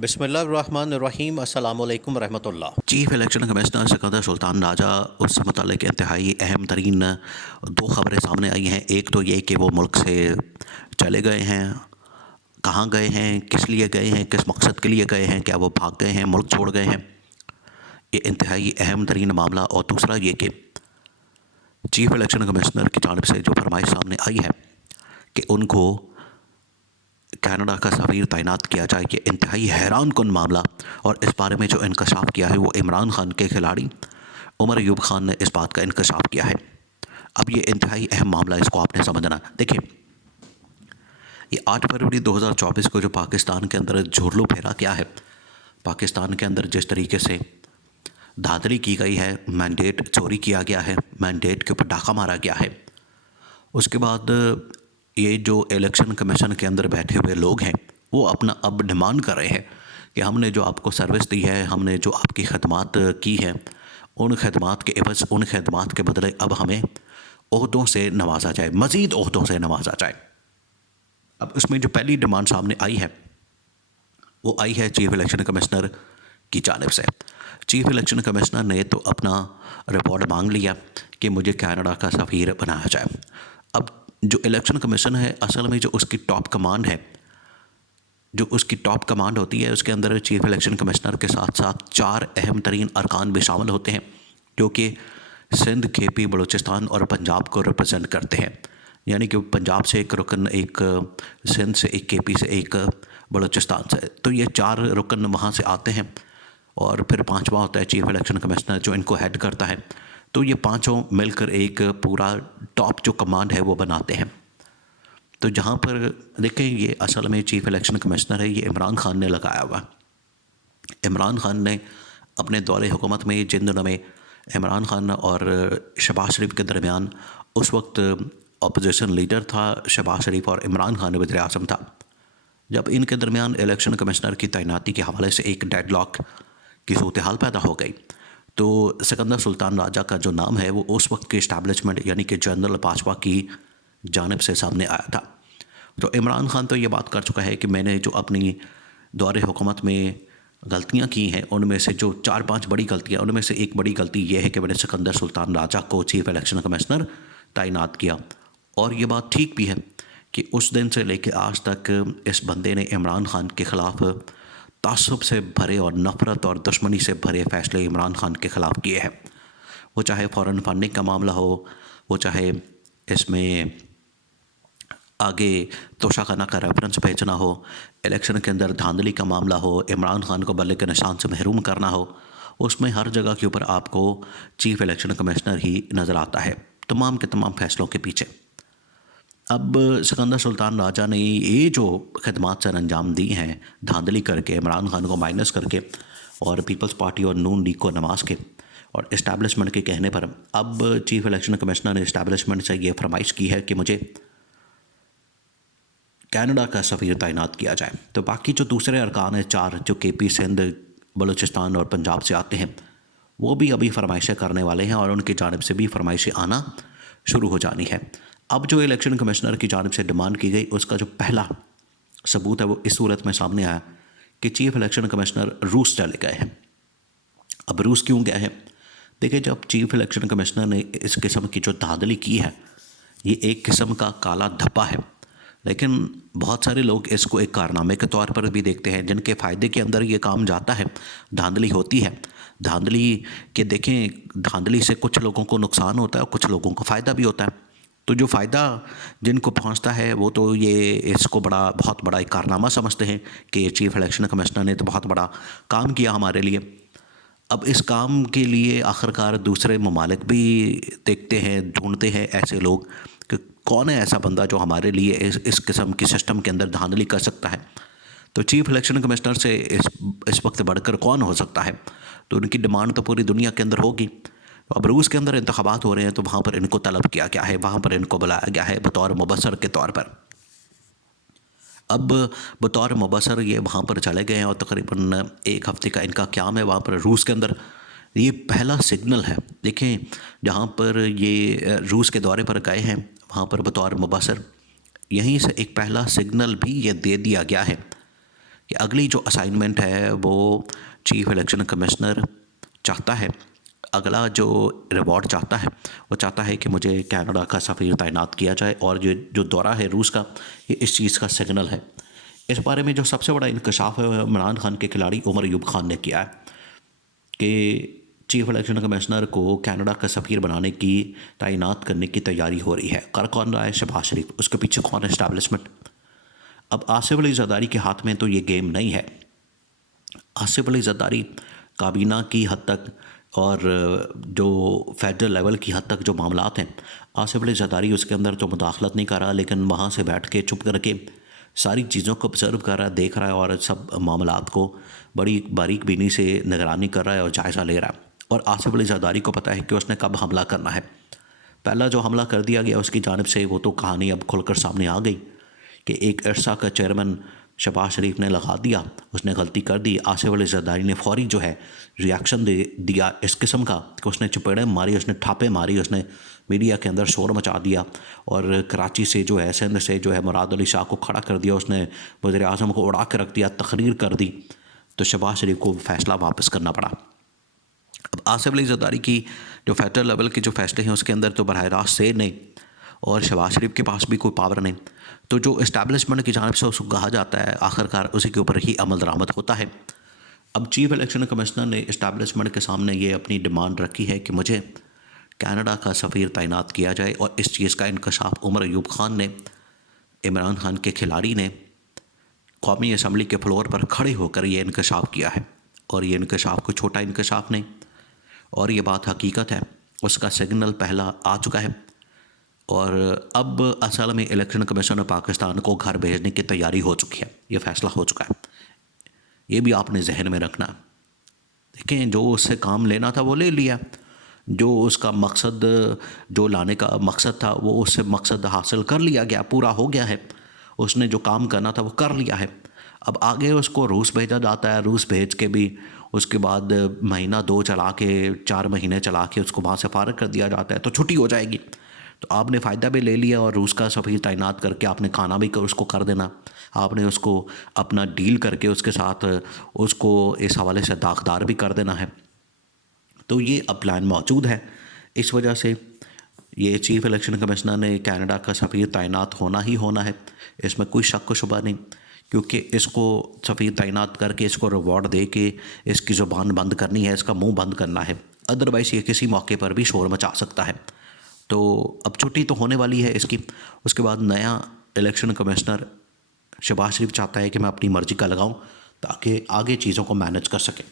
बिस्मिल्लाहिर्रहमानिर्रहीम अस्सलामु अलैकुम रहमतुल्लाह। Chief election commissioner Sikandar Sultan Raja उस मतलब इंतहाई अहम तरीन दो खबरें सामने आई हैं। एक तो ये कि वो मुल्क से चले गए हैं, कहाँ गए हैं, किस लिए गए हैं, किस मकसद के लिए गए हैं, क्या वो भाग गए हैं, मुल्क छोड़ गए हैं, ये इंतहाई अहम तरीन मामला। और दूसरा ये कि चीफ इलेक्शन कमिश्नर की जानिब से जो फरमाइश सामने आई है कि उनको कनाडा का सफ़ीर तैनात किया जाए, ये इंतहाई हैरान कुन मामला। और इस बारे में जो इंकशाफ किया है वो इमरान खान के खिलाड़ी उमर अयूब खान ने इस बात का इंकशाफ किया है। अब ये इंतहाई अहम मामला, इसको आपने समझना। देखिए, ये 8 फरवरी 2024 को जो पाकिस्तान के अंदर झुरलू फेरा क्या है, पाकिस्तान के अंदर जिस तरीके से धांधली की गई है, मैंडेट चोरी किया गया है, मैंडेट के ऊपर डाका मारा गया है, उसके बाद ये जो इलेक्शन कमीशन के अंदर बैठे हुए लोग हैं वो अपना अब डिमांड कर रहे हैं कि हमने जो आपको सर्विस दी है, हमने जो आपकी खदमात की है, उन खदमात के एवज़, उन खदमात के बदले अब हमें ओहदों से नवाजा जाए, मज़ीद ओहदों से नवाजा जाए। अब उसमें जो पहली डिमांड सामने आई है वो आई है चीफ इलेक्शन कमिश्नर की जानिब से। चीफ इलेक्शन कमिश्नर ने तो अपना रिपोर्ट मांग लिया कि मुझे कनाडा का सफ़ीर बनाया जाए। अब जो इलेक्शन कमीशन है, असल में जो उसकी टॉप कमांड है, जो उसकी टॉप कमांड होती है, उसके अंदर चीफ इलेक्शन कमिश्नर के साथ साथ 4 अहम तरीन अरकान भी शामिल होते हैं जो कि सिंध, केपी, बलूचिस्तान और पंजाब को रिप्रेजेंट करते हैं। यानी कि पंजाब से एक रुकन, एक सिंध से, एक केपी से, एक बलूचिस्तान से, तो ये 4 रुकन वहाँ से आते हैं। और फिर 5वां होता है चीफ इलेक्शन कमिश्नर जो इनको हेड करता है। तो ये पांचों मिलकर एक पूरा टॉप जो कमांड है वो बनाते हैं। तो जहाँ पर देखें, ये असल में चीफ इलेक्शन कमिश्नर है, ये इमरान खान ने लगाया हुआ। इमरान खान ने अपने दौरे हुकूमत में, जिन दिनों में इमरान खान और शहबाज शरीफ के दरमियान उस वक्त अपोजिशन लीडर था शहबाज शरीफ और इमरान खान वज़ीर आज़म था, जब इनके दरमियान इलेक्शन कमिश्नर की तैनाती के हवाले से एक डेडलॉक की सूरत हाल पैदा हो गई, तो सिकंदर सुल्तान राजा का जो नाम है वो उस वक्त के इस्टेब्लिशमेंट यानी कि जनरल बाजवा की जानिब से सामने आया था। तो इमरान खान तो ये बात कर चुका है कि मैंने जो अपनी दौरे हुकूमत में गलतियां की हैं, उनमें से जो 4-5 बड़ी गलतियां, उनमें से एक बड़ी गलती ये है कि मैंने सिकंदर सुल्तान राजा को चीफ इलेक्शन कमिश्नर तैनात किया। और ये बात ठीक भी है कि उस दिन से लेकर आज तक इस बंदे ने इमरान खान के ख़िलाफ़ तासुब से भरे और नफ़रत और दुश्मनी से भरे फ़ैसले इमरान खान के ख़िलाफ़ किए हैं। वो चाहे फ़ॉरेन फंडिंग का मामला हो, वो चाहे इसमें आगे तोशाखाना का रेफरेंस भेजना हो, इलेक्शन के अंदर धांधली का मामला हो, इमरान खान को बल्ले के निशान से महरूम करना हो, उसमें हर जगह के ऊपर आपको चीफ इलेक्शन कमिश्नर ही नज़र आता है तमाम के तमाम फ़ैसलों के पीछे। अब सिकंदर सुल्तान राजा ने ये जो खदमात सर अंजाम दी हैं, धांधली करके, इमरान खान को माइनस करके और पीपल्स पार्टी और नून लीग को नवाज के और इस्टेब्लिशमेंट के कहने पर, अब चीफ इलेक्शन कमिश्नर ने इस्टेब्लिशमेंट से ये फरमाइश की है कि मुझे कनाडा का सफ़ीर तैनात किया जाए। तो बाकी जो दूसरे अरकान हैं 4 जो केपी, सिंध, बलूचिस्तान और पंजाब से आते हैं, वो भी अभी फरमाइशें करने वाले हैं और उनकी जानिब से भी फरमाइशें आना शुरू हो जानी है। अब जो इलेक्शन कमिश्नर की जानिब से डिमांड की गई, उसका जो पहला सबूत है वो इस सूरत में सामने आया कि चीफ इलेक्शन कमिश्नर रूस चले गए हैं। अब रूस क्यों गए हैं? देखिए, जब चीफ इलेक्शन कमिश्नर ने इस किस्म की जो धांधली की है, ये एक किस्म का काला धब्बा है, लेकिन बहुत सारे लोग इसको एक कारनामे के तौर पर भी देखते हैं जिनके फ़ायदे के अंदर ये काम जाता है, धांधली होती है। धांधली के देखें, धांधली से कुछ लोगों को नुकसान होता है और कुछ लोगों को फ़ायदा भी होता है। तो जो फ़ायदा जिनको पहुंचता है वो तो ये इसको बहुत बड़ा एक कारनामा समझते हैं कि चीफ इलेक्शन कमिश्नर ने तो बहुत बड़ा काम किया हमारे लिए। अब इस काम के लिए आखिरकार दूसरे ममालिक भी देखते हैं, ढूंढते हैं ऐसे लोग कि कौन है ऐसा बंदा जो हमारे लिए इस किस्म की सिस्टम के अंदर धांधली कर सकता है। तो चीफ इलेक्शन कमिश्नर से इस वक्त बढ़कर कौन हो सकता है? तो उनकी डिमांड तो पूरी दुनिया के अंदर होगी। अब रूस के अंदर इंतखाबात हो रहे हैं, तो वहाँ पर इनको तलब किया गया है, वहाँ पर इनको बुलाया गया है बतौर मुबसर के तौर पर। अब बतौर मुबसर ये वहाँ पर चले गए हैं और तकरीबन 1 हफ़्ते का इनका क़याम है वहाँ पर रूस के अंदर। ये पहला सिग्नल है, देखें, जहाँ पर ये रूस के दौरे पर गए हैं वहाँ पर बतौर मुबसर, यहीं से एक पहला सिग्नल भी ये दे दिया गया है कि अगली जो असाइनमेंट है वो चीफ इलेक्शन कमिश्नर चाहता है, अगला जो रिवॉर्ड चाहता है वो चाहता है कि मुझे कनाडा का सफ़ीर तैनात किया जाए। और ये जो दौरा है रूस का, ये इस चीज़ का सिग्नल है। इस बारे में जो सबसे बड़ा इंकशाफ है वो इमरान खान के खिलाड़ी उमर अयूब खान ने किया है कि चीफ इलेक्शन कमिश्नर को कनाडा का सफ़ीर बनाने की, तैनात करने की तैयारी हो रही है। कर कौन रहा है? शहबाज शरीफ। उसके पीछे कौन है? इस्टेब्लिशमेंट। अब आसिफ अली ज़रदारी के हाथ में तो ये गेम नहीं है। आसिफ अली ज़रदारी काबीना की हद तक और जो फेडरल लेवल की हद तक जो मामलात हैं, आसिफ अली ज़रदारी उसके अंदर तो मुदाखलत नहीं कर रहा, लेकिन वहाँ से बैठ के चुप करके सारी चीज़ों को ऑब्ज़र्व कर रहा है, देख रहा है और सब मामलात को बड़ी बारीक बीनी से निगरानी कर रहा है और जायज़ा ले रहा है। और आसिफ अली ज़रदारी को पता है कि उसने कब हमला करना है। पहला जो हमला कर दिया गया उसकी जानिब से, वो तो कहानी अब खुलकर सामने आ गई कि एक इरसा का चेयरमैन शहबाज शरीफ ने लगा दिया, उसने गलती कर दी। आसिफ अली ज़रदारी ने फौरी जो है रिएक्शन दे दिया इस किस्म का कि उसने चपेड़े मारी, उसने ठापे मारी, उसने मीडिया के अंदर शोर मचा दिया और कराची से जो है, सिंध से जो है मुराद अली शाह को खड़ा कर दिया, उसने वज़ीर आज़म को उड़ा के रख दिया, तकरीर कर दी। तो शहबाज शरीफ को फ़ैसला वापस करना पड़ा। अब आसिफ अली ज़रदारी की जो फेडरल लेवल के जो फैसले हैं उसके अंदर तो बराह रास्त से नहीं, और शहबाज शरीफ के पास भी कोई पावर नहीं। तो जो इस्टेब्लिशमेंट की जानिब से उसको कहा जाता है, आखिरकार उसी के ऊपर ही अमल दरामद होता है। अब चीफ इलेक्शन कमिश्नर ने इस्टेब्लिशमेंट के सामने ये अपनी डिमांड रखी है कि मुझे कनाडा का सफ़ीर तैनात किया जाए, और इस चीज़ का इंकशाफ उमर अयूब खान ने, इमरान खान के खिलाड़ी ने, कौमी असम्बली के फ्लोर पर खड़े होकर ये इंकशाफ किया है। और ये इंकशाफ कोई छोटा इंकशाफ नहीं, और ये बात हकीकत है, उसका सिग्नल पहला आ चुका है। और अब असल में इलेक्शन कमीशन पाकिस्तान को घर भेजने की तैयारी हो चुकी है, ये फ़ैसला हो चुका है। ये भी आपने जहन में रखना। देखें, जो उससे काम लेना था वो ले लिया, जो उसका मकसद, जो लाने का मकसद था वो उससे मकसद हासिल कर लिया गया, पूरा हो गया है। उसने जो काम करना था वो कर लिया है। अब आगे उसको रूस भेजा जाता है, रूस भेज के भी उसके बाद महीना 2 चला के, 4 महीने चला के उसको वहाँ से फारग कर दिया जाता है, तो छुट्टी हो जाएगी। तो आपने फ़ायदा भी ले लिया और रूस का सफ़ीर तैनात करके आपने खाना भी उसको कर देना, आपने उसको अपना डील करके उसके साथ उसको इस हवाले से दागदार भी कर देना है। तो ये अब प्लान मौजूद है। इस वजह से ये चीफ इलेक्शन कमिश्नर ने कनाडा का सफ़ीर तैनात होना ही होना है, इसमें कोई शक व शुबा नहीं, क्योंकि इसको सफ़ीर तैनात करके इसको रिवॉर्ड दे के इसकी ज़ुबान बंद करनी है, इसका मुंह बंद करना है। अदरवाइज़ ये किसी मौके पर भी शोर मचा सकता है। तो अब छुट्टी तो होने वाली है इसकी। उसके बाद नया इलेक्शन कमिश्नर शहबाज शरीफ चाहता है कि मैं अपनी मर्ज़ी का लगाऊं ताकि आगे चीज़ों को मैनेज कर सकें।